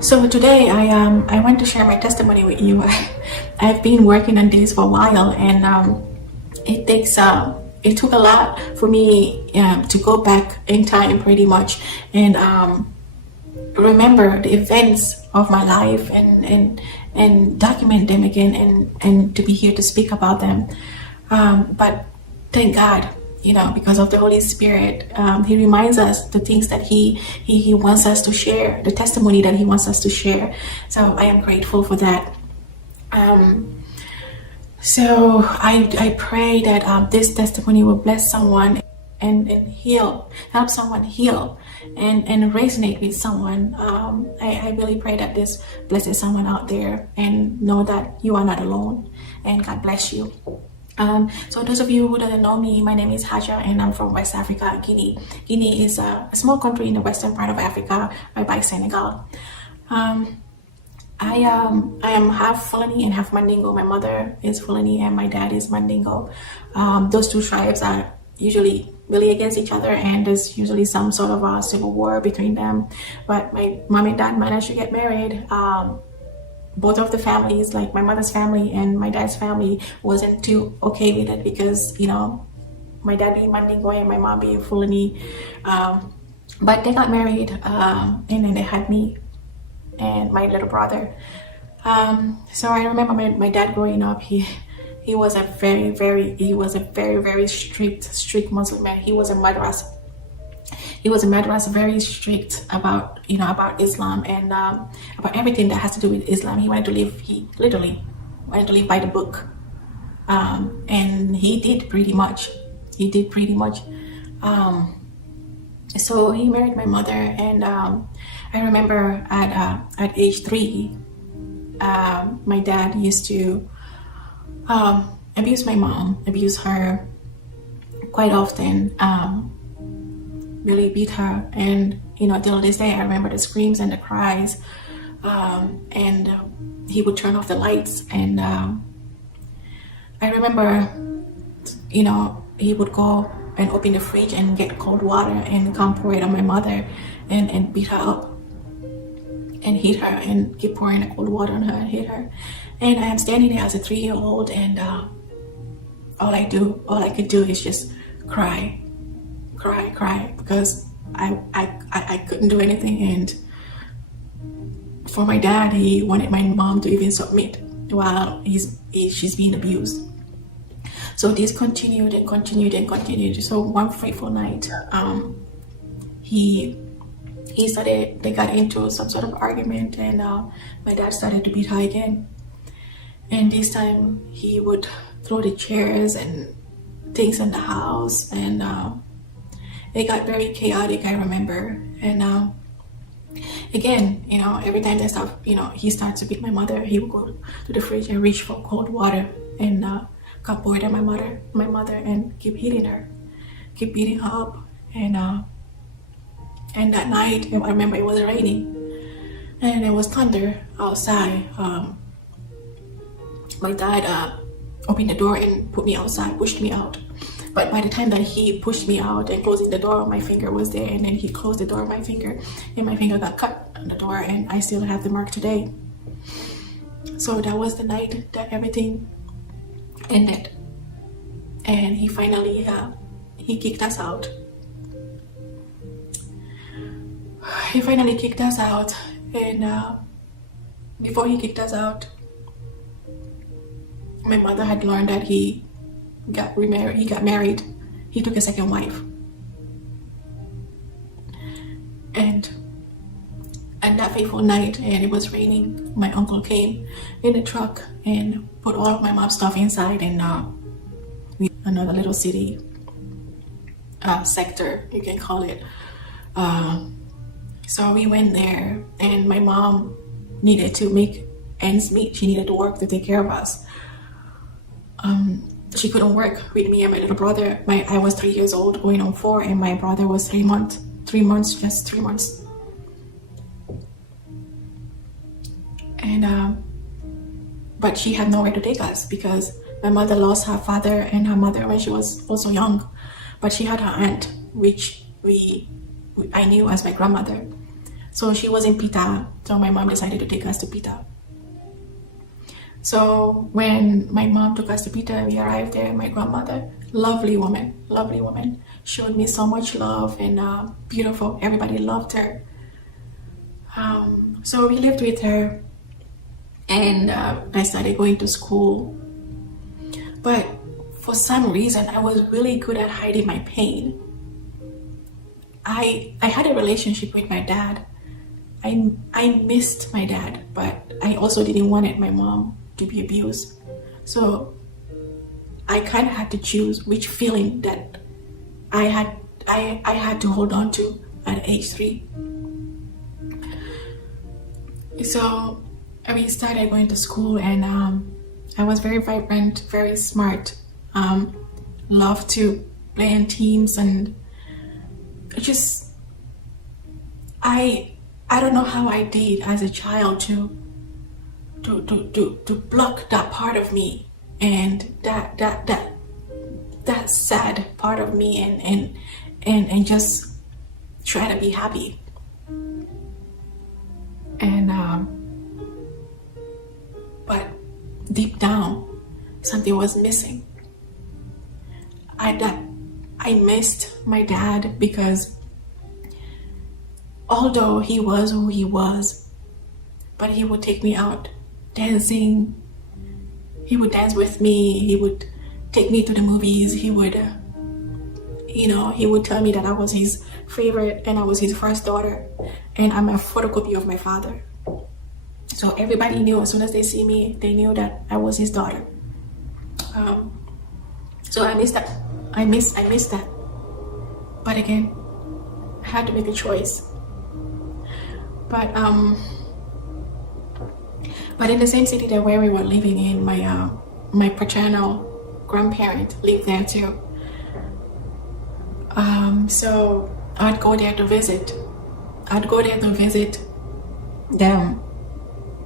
So today I want to share my testimony with you. I've been working on this for a while, and it took a lot for me to go back in time pretty much and remember the events of my life and document them again and to be here to speak about them. But thank God, because of the Holy Spirit, He reminds us the things that He wants us to share, the testimony that He wants us to share. So I am grateful for that. So I pray that this testimony will bless someone and help someone heal and resonate with someone. I really pray that this blesses someone out there and know that you are not alone, and God bless you. So those of you who don't know me, my name is Haja and I'm from West Africa, Guinea. Guinea is a small country in the western part of Africa, right by Senegal. I am half Fulani and half Mandingo. My mother is Fulani and my dad is Mandingo. Those two tribes are usually really against each other, and there's usually some sort of a civil war between them. But my mom and dad managed to get married. Both of the families, like my mother's family and my dad's family, wasn't too okay with it because, my dad being Mandingo and my mom being Fulani. But they got married, and then they had me and my little brother. So I remember my dad growing up. He was a very, very strict Muslim man. He was a madras, very strict about Islam and about everything that has to do with Islam. He literally wanted to live by the book, and he did pretty much. So he married my mother, and I remember at age 3, my dad used to abuse my mom, abuse her quite often, really beat her. And till this day I remember the screams and the cries, and he would turn off the lights, and I remember he would go and open the fridge and get cold water and come pour it on my mother and beat her up and hit her and keep pouring the cold water on her and hit her. And I am standing there as a 3-year-old, and all I could do is just cry because I couldn't do anything. And for my dad, he wanted my mom to even submit while she's being abused. So this continued. So one fateful night, they got into some sort of argument, and my dad started to beat her again. And this time he would throw the chairs and things in the house, and it got very chaotic, I remember. And again, every time he starts to beat my mother, he would go to the fridge and reach for cold water and come pour it on my mother and keep hitting her, keep beating her up. And that night, I remember it was raining and there was thunder outside. My dad opened the door and put me outside, pushed me out. But by the time that he pushed me out and closing the door, my finger was there, and then he closed the door on my finger, and my finger got cut on the door, and I still have the mark today. So that was the night that everything ended, and he finally he kicked us out. He finally kicked us out, and before he kicked us out, my mother had learned that he got remarried. He got married. He took a second wife, and that fateful night, and it was raining, my uncle came in a truck and put all of my mom's stuff inside, and another little city sector, you can call it. So we went there, and my mom needed to make ends meet. She needed to work to take care of us. She couldn't work with me and my little brother. I was 3 years old, going on 4, and my brother was 3 months. And but she had nowhere to take us because my mother lost her father and her mother when she was also young. But she had her aunt, which I knew as my grandmother. So she was in Pita, so my mom decided to take us to Pita. So when my mom took us to Pita, we arrived there. My grandmother, lovely woman, showed me so much love and beautiful. Everybody loved her. So we lived with her, and I started going to school. But for some reason, I was really good at hiding my pain. I had a relationship with my dad. I missed my dad, but I also didn't want my mom to be abused. So I kind of had to choose which feeling that I had to hold on to at age 3. So we started going to school, and I was very vibrant, very smart, loved to play in teams, and I don't know how I did as a child to block that part of me, and that sad part of me, and just try to be happy. And but deep down, something was missing. I missed my dad, because although he was who he was, but he would take me out dancing. He would dance with me. He would take me to the movies. He would, he would tell me that I was his favorite and I was his first daughter, and I'm a photocopy of my father. So everybody knew, as soon as they see me, they knew that I was his daughter. So I missed that. I missed that. But again, I had to make a choice. But in the same city that where we were living in, my paternal grandparent lived there too. So I'd go there to visit. Them,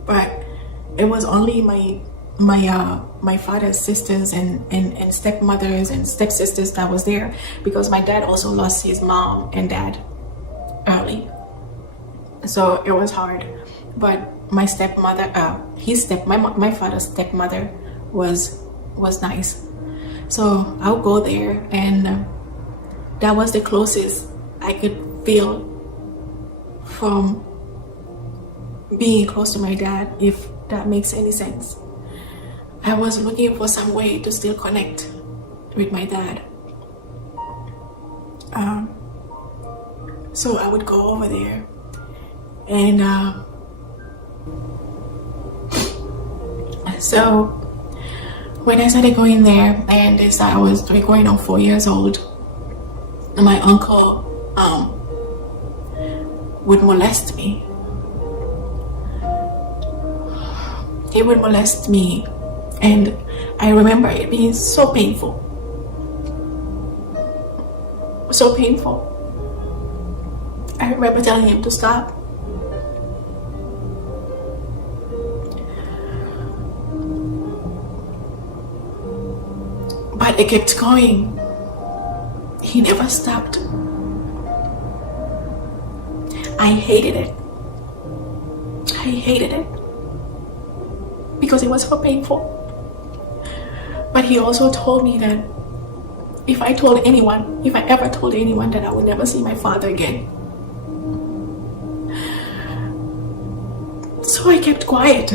but it was only my father's sisters and stepmothers and stepsisters that was there, because my dad also lost his mom and dad early. So it was hard. But my stepmother, my father's stepmother was nice. So I'll go there, and that was the closest I could feel from being close to my dad, if that makes any sense. I was looking for some way to still connect with my dad. So I would go over there, and so when I started going there, and I was going on 4 years old, my uncle would molest me. He would molest me, and I remember it being so painful. So painful. I remember telling him to stop. But it kept going. He never stopped. I hated it. Because it was so painful. But he also told me that if I ever told anyone that I would never see my father again. So I kept quiet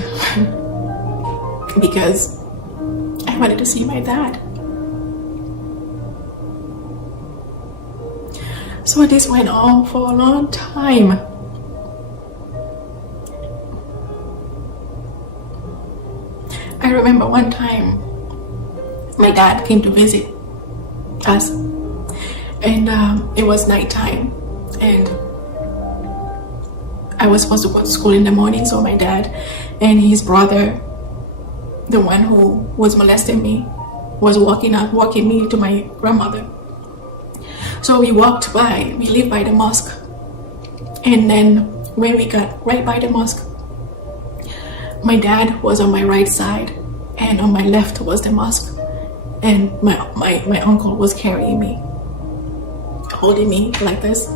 because I wanted to see my dad. So this went on for a long time. I remember one time my dad came to visit us, and it was nighttime, and I was supposed to go to school in the morning. So my dad and his brother, the one who was molesting me, was walking me to my grandmother. So we lived by the mosque, and then when we got right by the mosque, my dad was on my right side, and on my left was the mosque, and my uncle was carrying me, holding me like this.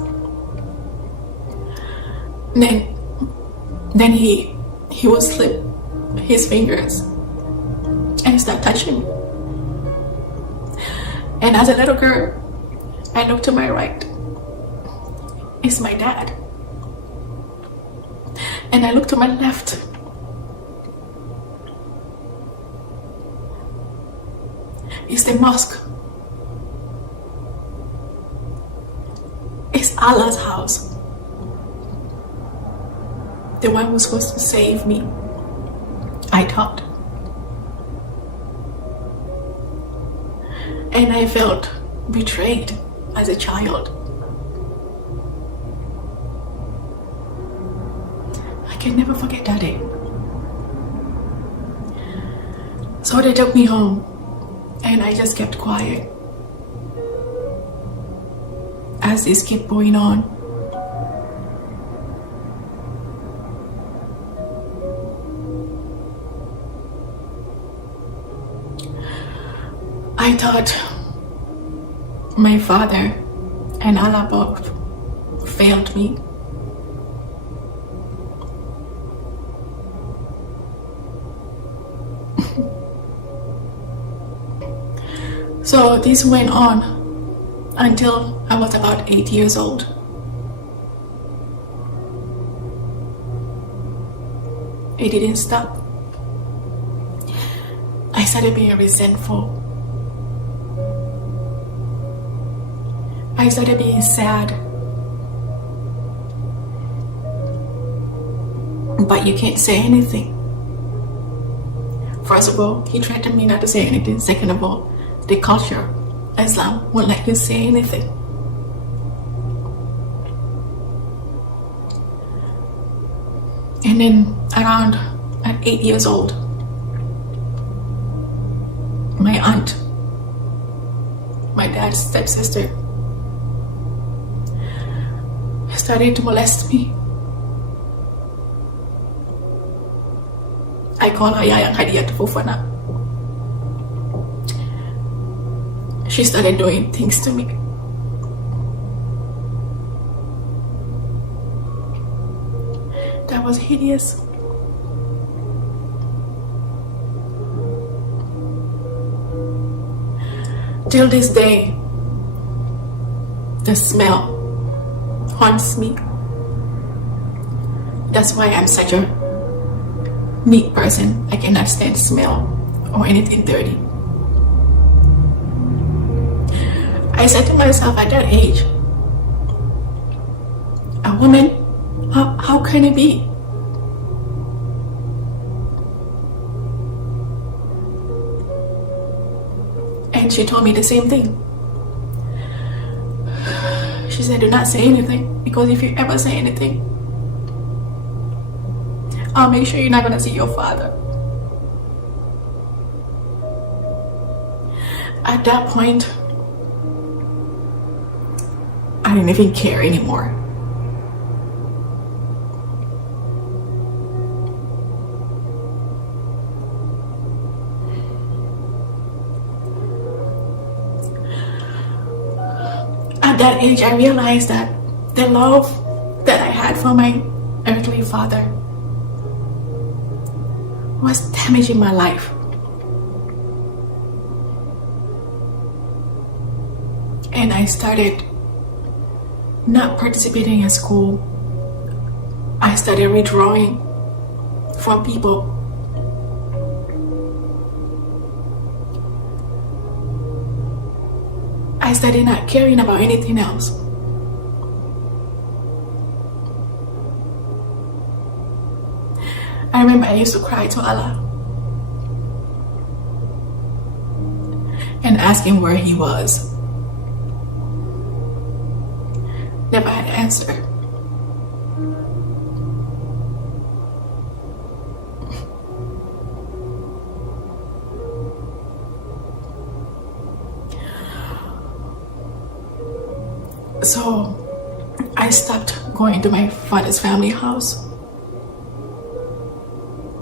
Then he would slip his fingers and start touching me. And as a little girl, I look to my right. It's my dad. And I look to my left. It's the mosque. It's Allah's house. The one who's supposed to save me, I thought. And I felt betrayed as a child. I can never forget that day. So they took me home, and I just kept quiet as this kept going on. I thought my father and Allah both failed me. So this went on until I was about 8 years old. It didn't stop. I started being resentful. I started being sad. But you can't say anything. First of all, he threatened me not to say anything. Second of all, the culture, Islam, won't let you say anything. And then around at 8 years old, my aunt, my dad's stepsister, started to molest me. I call her Yayang Hadiah Fufana. She started doing things to me. That was hideous. Till this day, the smell haunts me. That's why I'm such a neat person. I cannot stand smell or anything dirty. I said to myself at that age, a woman, how can it be? And she told me the same thing. She said, do not say anything, because if you ever say anything, I'll make sure you're not going to see your father. At that point, I didn't even care anymore. At that age, I realized that the love that I had for my earthly father was damaging my life. And I started not participating in school. I started withdrawing from people. I started not caring about anything else. I remember I used to cry to Allah and ask him where he was. Never had an answer. So I stopped going to my father's family house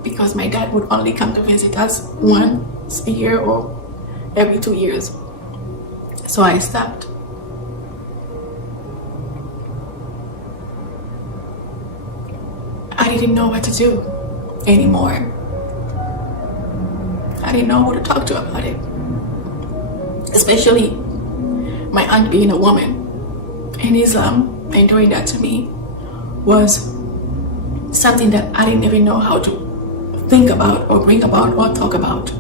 because my dad would only come to visit us once a year or every 2 years. So I stopped. didn't know what to do anymore. I didn't know who to talk to about it. Especially my aunt being a woman in Islam, and doing that to me was something that I didn't even know how to think about or bring about or talk about.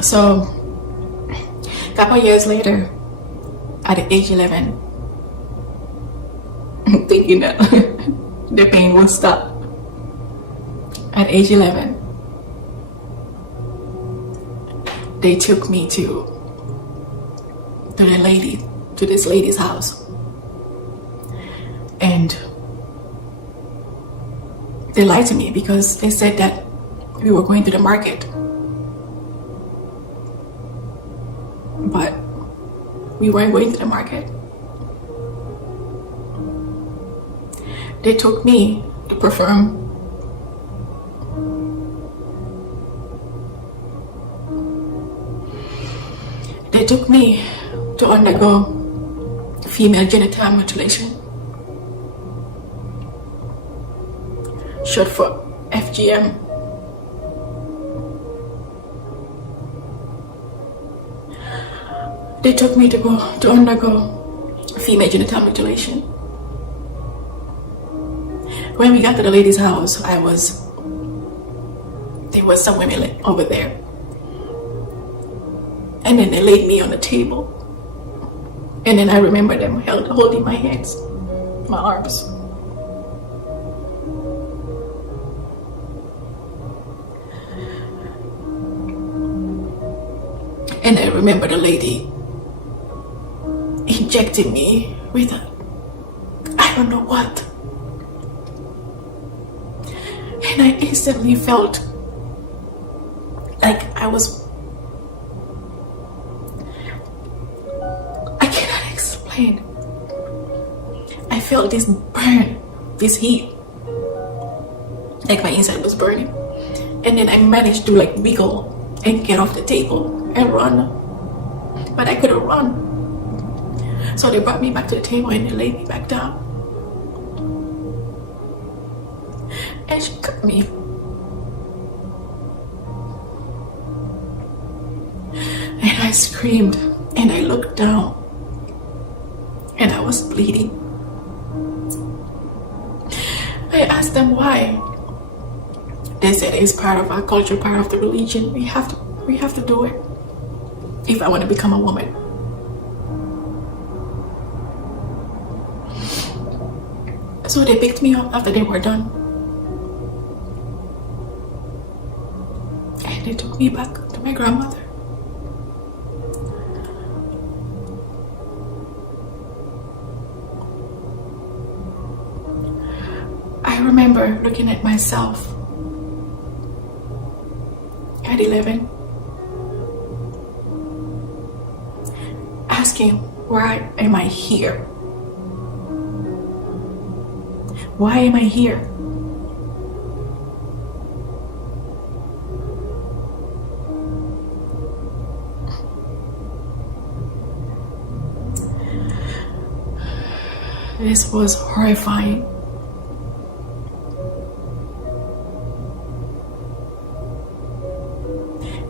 So a couple years later, at age 11, thinking that the pain will stop. At age 11, they took me to this lady's house, and they lied to me because they said that we were going to the market, but we weren't going to the market. They took me to perform to undergo female genital mutilation, short for FGM. They took me to undergo female genital mutilation. When we got to the lady's house, there was some women over there. And then they laid me on the table. And then I remember them holding my hands, my arms. And I remember the lady injecting me with I don't know what. And I instantly felt like I cannot explain. I felt this burn, this heat, like my inside was burning. And then I managed to wiggle and get off the table and run, but I couldn't run. So they brought me back to the table and they laid me back down. And she cut me. And I screamed and I looked down and I was bleeding. I asked them why. They said it's part of our culture, part of the religion. We have to do it if I want to become a woman. So they picked me up after they were done. And they took me back to my grandmother. I remember looking at myself at 11, asking, why am I here? Why am I here? This was horrifying.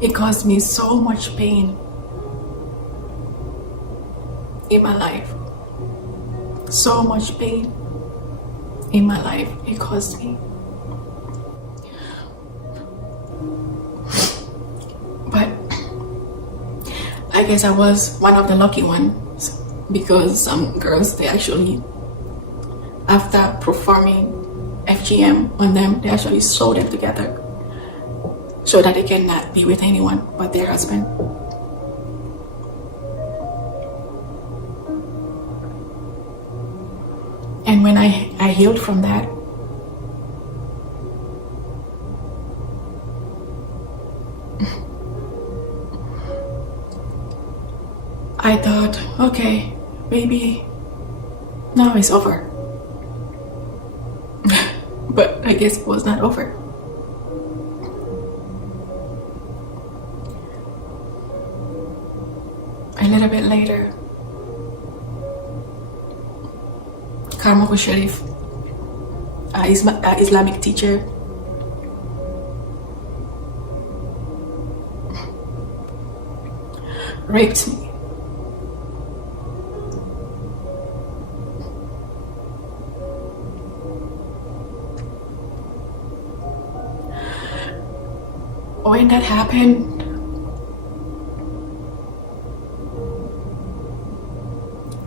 It caused me so much pain in my life. So much pain in my life it caused me. But I guess I was one of the lucky ones, because some girls, they actually, after performing FGM on them, they actually sew them together so that they cannot be with anyone but their husband. And when I healed from that, I thought, okay, maybe now it's over. But I guess it was not over. I let little bit later, Karmako Sharif, Islamic teacher, raped me. When that happened,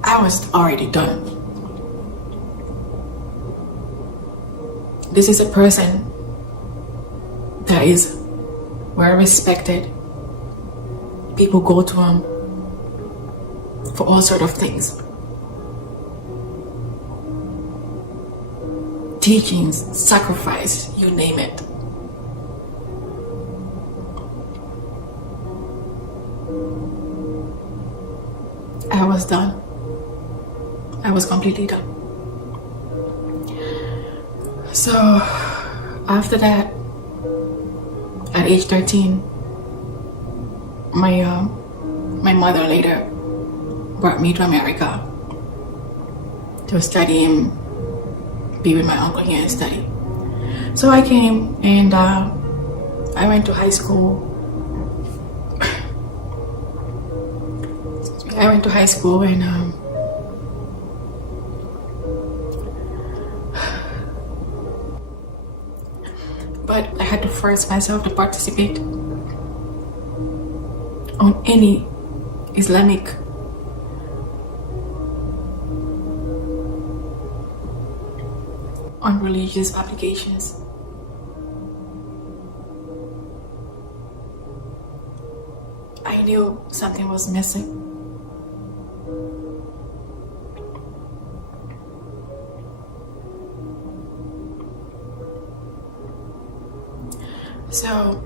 I was already done. This is a person that is well respected. People go to him for all sort of things. Teachings, sacrifice, you name it. I was done. I was completely done. So after that, at age 13, my mother later brought me to America to study and be with my uncle here and study. So I came and I went to high school. I went to high school and but I had to force myself to participate on any Islamic on religious applications. I knew something was missing. So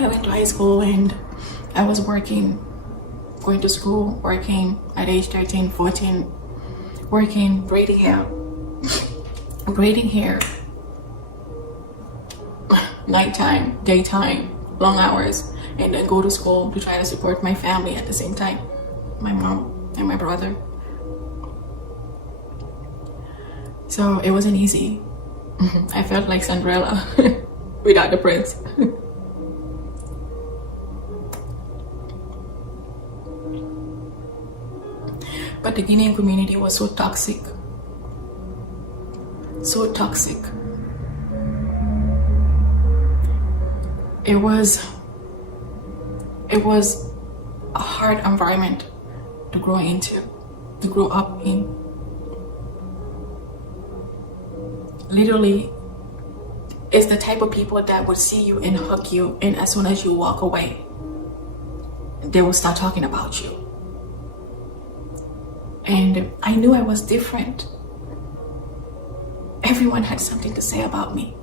I went to high school and I was working, going to school, working at age 13, 14, working, braiding hair, nighttime, daytime, long hours, and then go to school to try to support my family at the same time, my mom and my brother. So it wasn't easy. I felt like Cinderella without the prince. But the Guinean community was so toxic. So toxic. It was a hard environment to grow up in. Literally, it's the type of people that would see you and hug you, and as soon as you walk away, they will start talking about you. And I knew I was different. Everyone had something to say about me.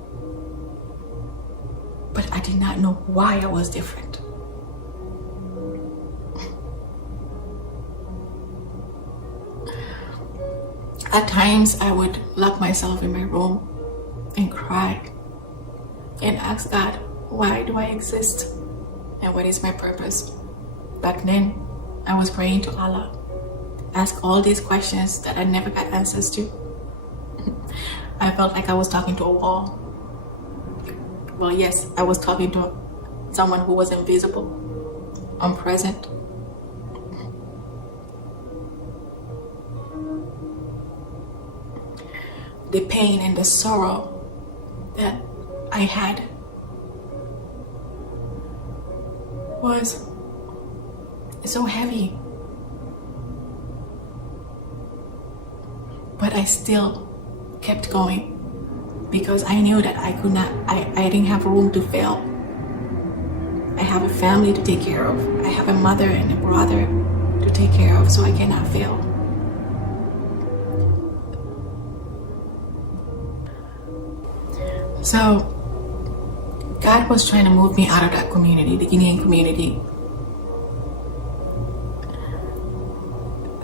But I did not know why I was different. At times, I would lock myself in my room and cry and ask God, why do I exist? And what is my purpose? Back then, I was praying to Allah. Ask all these questions that I never got answers to. I felt like I was talking to a wall. Well, yes, I was talking to someone who was invisible, unpresent. The pain and the sorrow that I had was so heavy. But I still kept going because I knew that I didn't have room to fail. I have a family to take care of. I have a mother and a brother to take care of, so I cannot fail. So God was trying to move me out of that community, the Guinean community.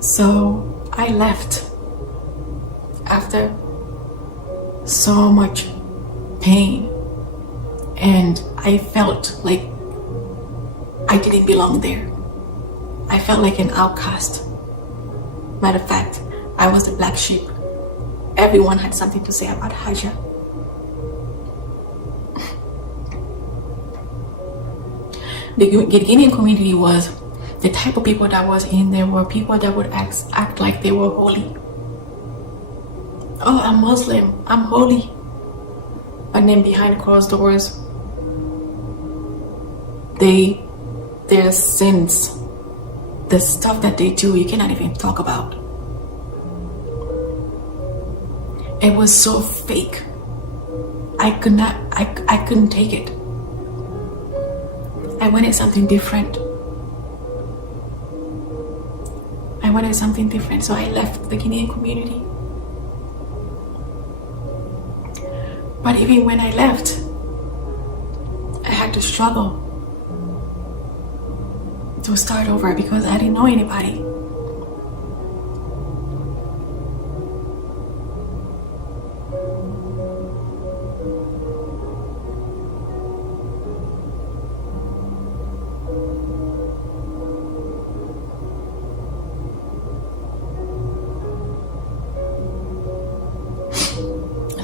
So I left after so much pain, and I felt like I didn't belong there. I felt like an outcast. Matter of fact, I was the black sheep. Everyone had something to say about Haja. The Guinean community was the type of people that was in there were people that would act like they were holy. Oh, I'm Muslim, I'm holy. And then behind closed doors, their sins, the stuff that they do, you cannot even talk about. It was so fake. I couldn't take it. I wanted something different. So I left the Guinean community. But even when I left, I had to struggle to start over because I didn't know anybody.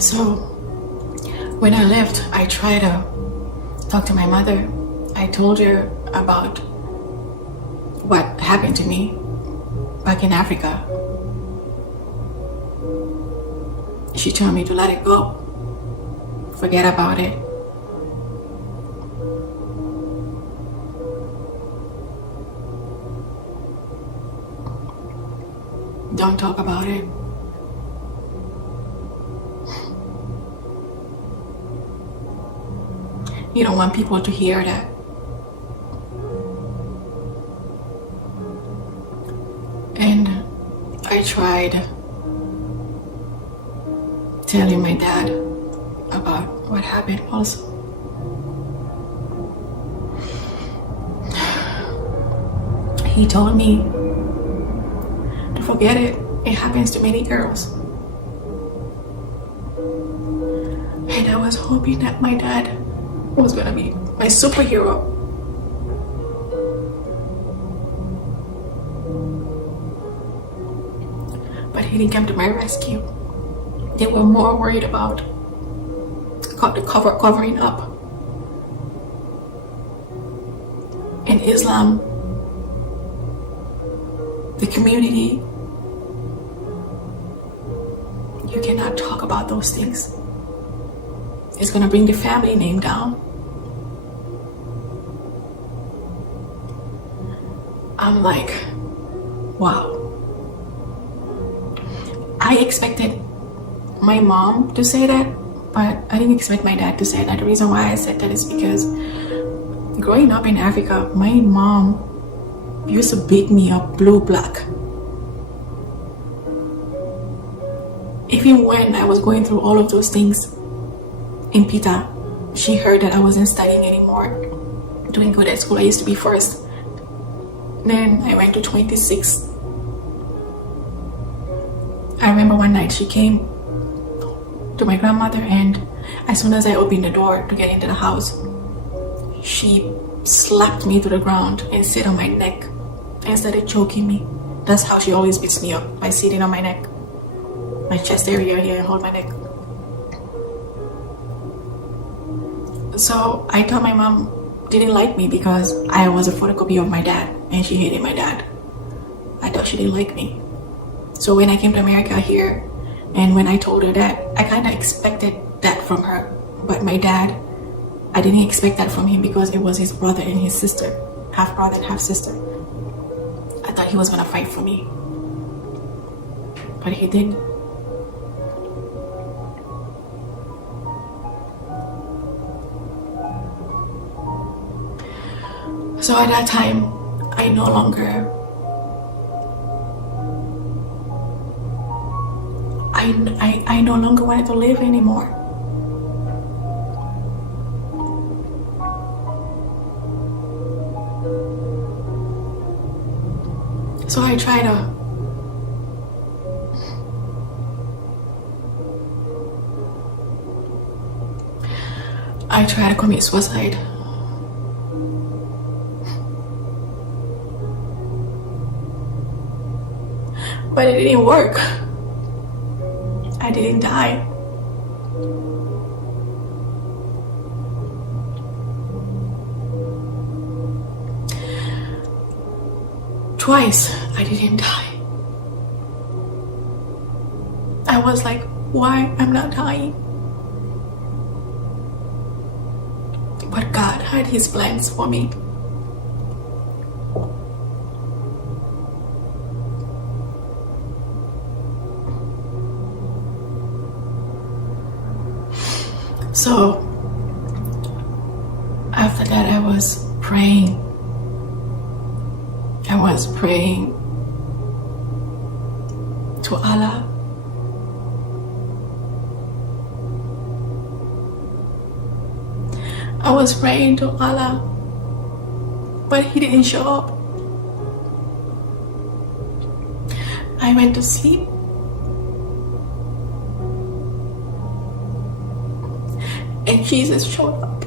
So when I left, I tried to talk to my mother. I told her about what happened to me back in Africa. She told me to let it go. Forget about it. Don't talk about it. You don't want people to hear that. And I tried telling my dad about what happened also. He told me to forget it. It happens to many girls. And I was hoping that my dad was gonna be my superhero. But he didn't come to my rescue. They were more worried about covering up. In Islam, the community, you cannot talk about those things. It's gonna bring the family name down. I'm like, wow. I expected my mom to say that, but I didn't expect my dad to say that. The reason why I said that is because growing up in Africa, my mom used to beat me up blue black. Even when I was going through all of those things in Pita, she heard that I wasn't studying anymore, doing good at school. I used to be first. Then I went to 26. I remember one night she came to my grandmother, and as soon as I opened the door to get into the house, she slapped me to the ground and sit on my neck and started choking me. That's how she always beats me up, by sitting on my neck, my chest area here, and hold my neck. So I thought my mom didn't like me because I was a photocopy of my dad, and she hated my dad. I thought she didn't like me. So when I came to America here, and when I told her that, I kind of expected that from her. But my dad, I didn't expect that from him because it was his brother and his sister, half brother and half sister. I thought he was gonna fight for me, but he didn't. So at that time, I no longer wanted to live anymore. So I tried to commit suicide. but it didn't work. I didn't die. Twice I didn't die. I was like, why I'm not dying? But God had his plans for me. So after that, I was praying. I was praying to Allah. I was praying to Allah, but he didn't show up. I went to sleep. And Jesus showed up.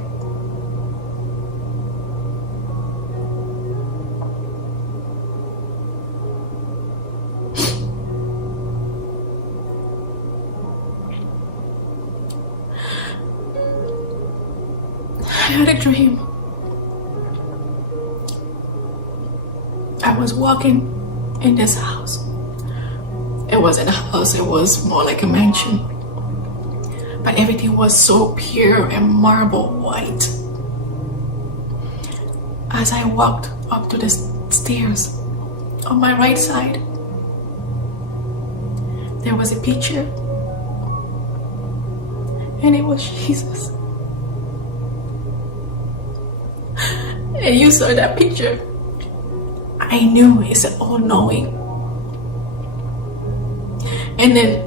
I had a dream. I was walking in this house. It wasn't a house, it was more like a mansion. But everything was so pure and marble white. As I walked up to the stairs, on my right side, there was a picture. And it was Jesus. And you saw that picture. I knew it's an all-knowing. And then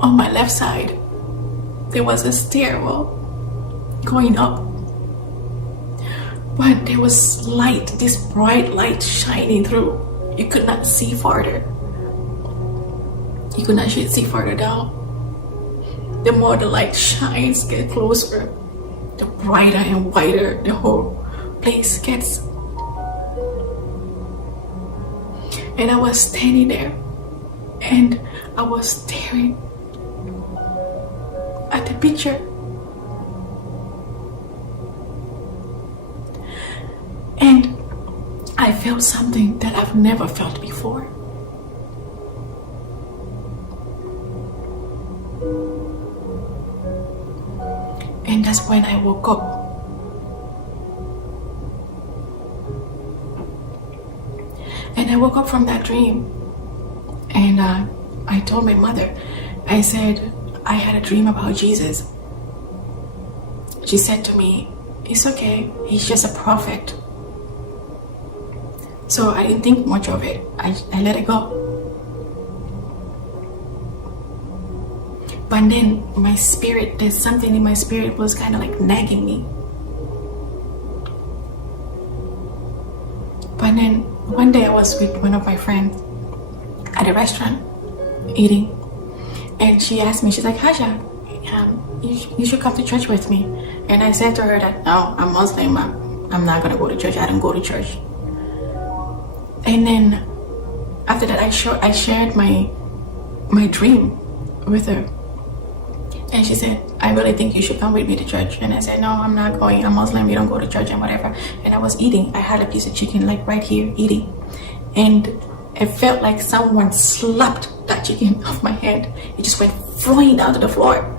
on my left side, there was a stairwell going up. But there was light, this bright light shining through. You could not see farther. You could not see farther down. The more the light shines, get closer, the brighter and whiter the whole place gets. And I was standing there and I was staring at the picture. And I felt something that I've never felt before. And that's when I woke up. And I woke up from that dream. And I told my mother, I said, I had a dream about Jesus. She said to me, it's okay, he's just a prophet. So I didn't think much of it. I let it go. But then my spirit, there's something in my spirit was kind of like nagging me. But then one day I was with one of my friends at a restaurant eating. And she asked me, she's like, Haja, you should come to church with me. And I said to her that, no, I'm Muslim. I'm not going to go to church. I don't go to church. And then after that, I shared my dream with her. And she said, I really think you should come with me to church. And I said, no, I'm not going. I'm Muslim. We don't go to church and whatever. And I was eating. I had a piece of chicken like right here eating. And it felt like someone slapped that chicken off my hand. It just went flying down to the floor.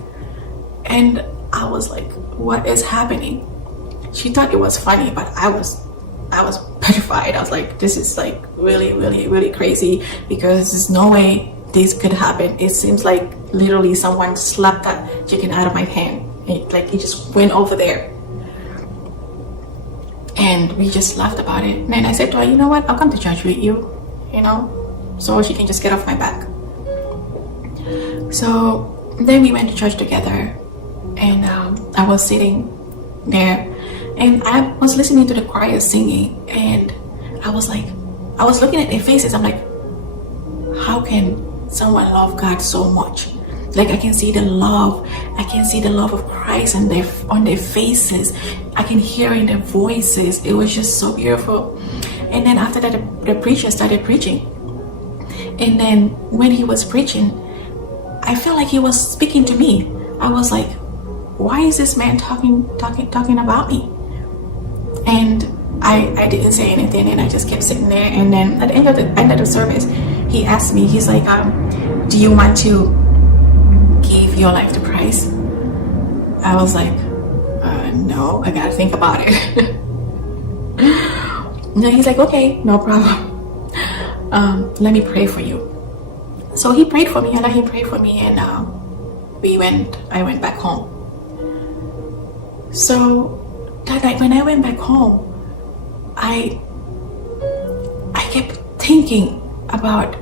And I was like, what is happening? She thought it was funny, but I was petrified. I was like, this is like really, really, really crazy, because there's no way this could happen. It seems like literally someone slapped that chicken out of my hand. It just went over there. And we just laughed about it. And then I said to her, you know what? I'll come to church with you, so she can just get off my back. So then we went to church together. And I was sitting there. And I was listening to the choir singing. And I was looking at their faces. I'm like, how can someone love God so much? Like, I can see the love. I can see the love of Christ on their faces. I can hear in their voices. It was just so beautiful. And then after that, the preacher started preaching. And then when he was preaching, I felt like he was speaking to me. I was like, why is this man talking about me? And I didn't say anything, and I just kept sitting there. And then at the end of the service, he asked me, he's like, do you want to give your life to Christ? I was like, no, I gotta think about it. And then he's like, okay, no problem. Let me pray for you. So he prayed for me. I let him pray for me, and I went back home. So that night when I went back home, I kept thinking about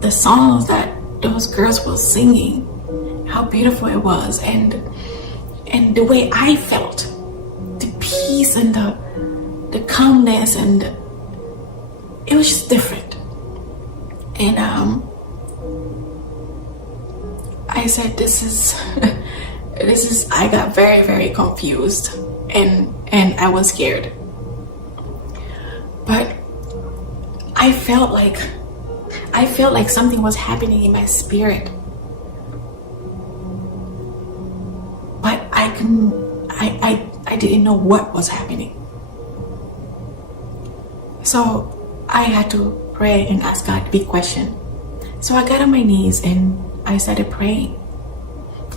the songs that those girls were singing, how beautiful it was, and the way I felt, the peace and the calmness, and it was just different. And I said, this is I got very, very confused, and I was scared. But I felt like something was happening in my spirit. But I didn't know what was happening. So I had to pray and ask God a big question. So I got on my knees and I started praying.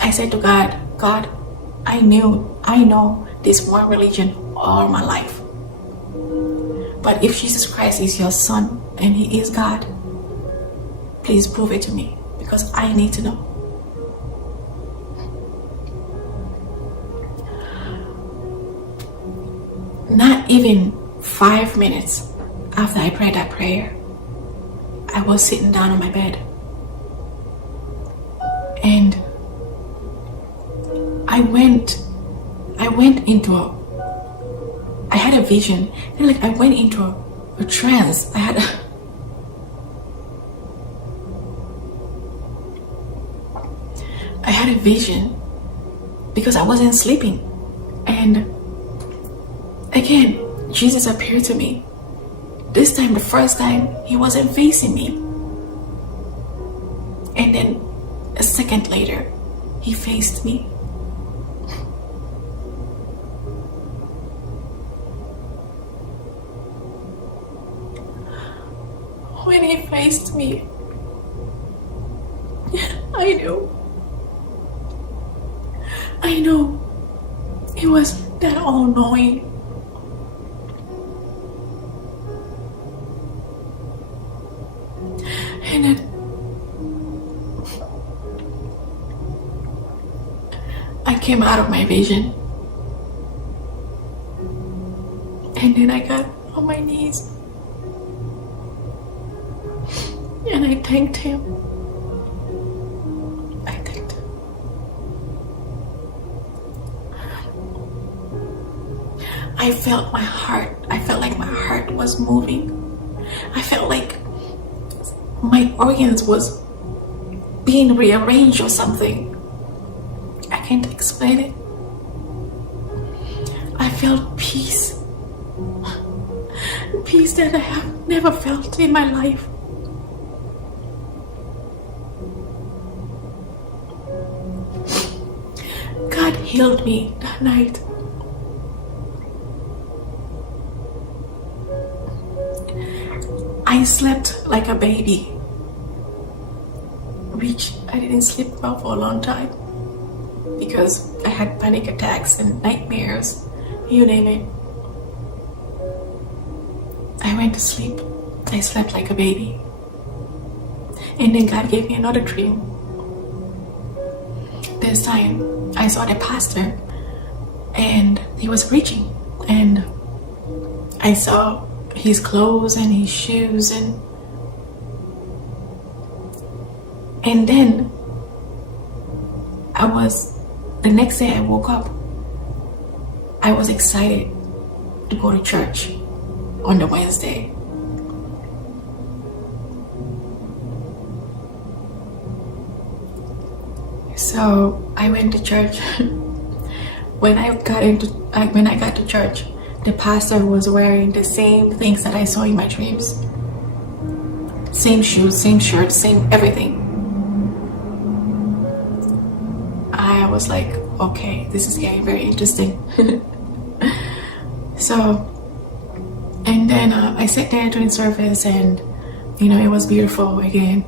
I said to God, God, I know this one religion all my life. But if Jesus Christ is your son and he is God, please prove it to me, because I need to know. Not even 5 minutes after I prayed that prayer, I was sitting down on my bed, and I had a vision, and like I went into a trance. I had a vision because I wasn't sleeping, and again Jesus appeared to me. This time, the first time, he wasn't facing me, and then a second later he faced me. When he faced me, I knew it was that all-knowing. And then I came out of my vision, and then I got on my knees and I thanked him. I felt like my heart was moving. I felt like my organs was being rearranged or something. I can't explain it. I felt peace. Peace that I have never felt in my life. God healed me that night. I slept like a baby, which I didn't sleep well for a long time because I had panic attacks and nightmares, you name it. I went to sleep. I slept like a baby. And then God gave me another dream. This time I saw the pastor and he was preaching, and I saw his clothes and his shoes, and then the next day I woke up, I was excited to go to church on the Wednesday. So I went to church. When I got to church, the pastor was wearing the same things that I saw in my dreams. same shoes, same shirt, same everything. I was like, okay, this is getting very interesting. So, and then I sat there during service, and it was beautiful again.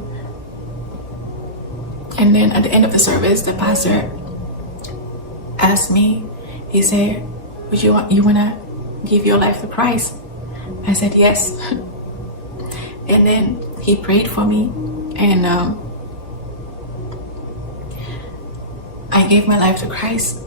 And then at the end of the service, the pastor asked me, he said, you wanna give your life to Christ? I said yes. And then he prayed for me, and I gave my life to Christ.